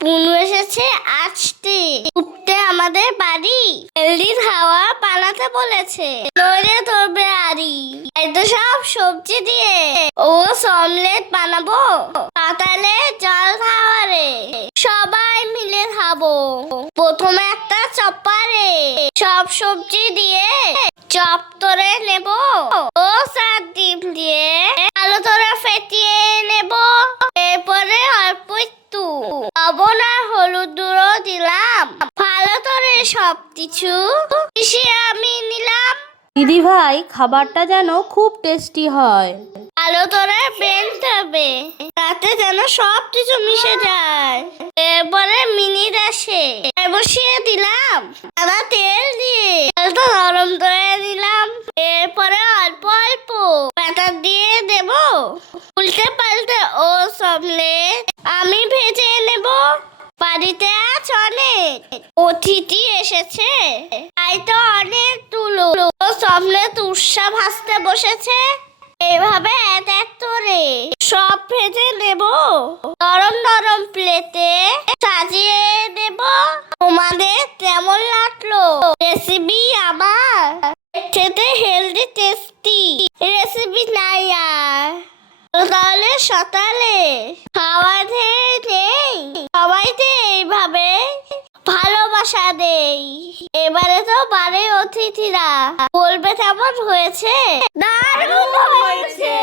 পুনু এসেছে আসতে উঠতে আমাদের বাড়ি। হেলদি খাওয়া বানাতে বলেছে, নইলে ধরবে আরি। এই তো সব সবজি দিয়ে ও অমলেট বানাবো, পাতালে জল খাওয়ারে সবাই মিলে খাবো। প্রথমে একটা চপারে সব সবজি দিয়ে চপ করে নেব, ও সাত ডিম দিয়ে ভালো করে ফেটিয়ে নেব। এরপরে অল্প একটু লবণ আর হলুদ গুঁড়ো দিলাম, ভালো করে সবকিছু মিশিয়ে আমি নিলাম। দিদি ভাই, খাবারটা যেন খুব টেস্টি হয়। ভালো করে বেলতে হবে, তাতে যেন সব কিছু মিশে যায়। এরপরে মিনিট আসে বসিয়ে দিলাম, সাদা তেল দিয়ে তেলটা গরম করে দিলাম। এরপরে অল্প অল্প ব্যাটার দিয়ে দেব, উল্টে পাল্টে ও অমলেট আমি ভেজে নেব। বাড়িতে আজ অনেক অতিথি এসেছে, তাই তো অনেক তুলো ও অমলেট উৎসা ভাজতে বসেছে। এভাবে এক এক করে সব ভেজে নেব, নরম নরম প্লেটে সাজিয়ে দেব। তোমাদের কেমন লাগলো রেসিপি আমার? খেতে হেলদি টেস্টি রেসিপি নাই আর। তাহলে সকালে খাওয়াতে নেই, সবাইকে এইভাবে ভালোবাসা দেই। এবারে তো বাড়ির অতিথিরা বলবে কেমন হয়েছে। দারুণ হয়েছে।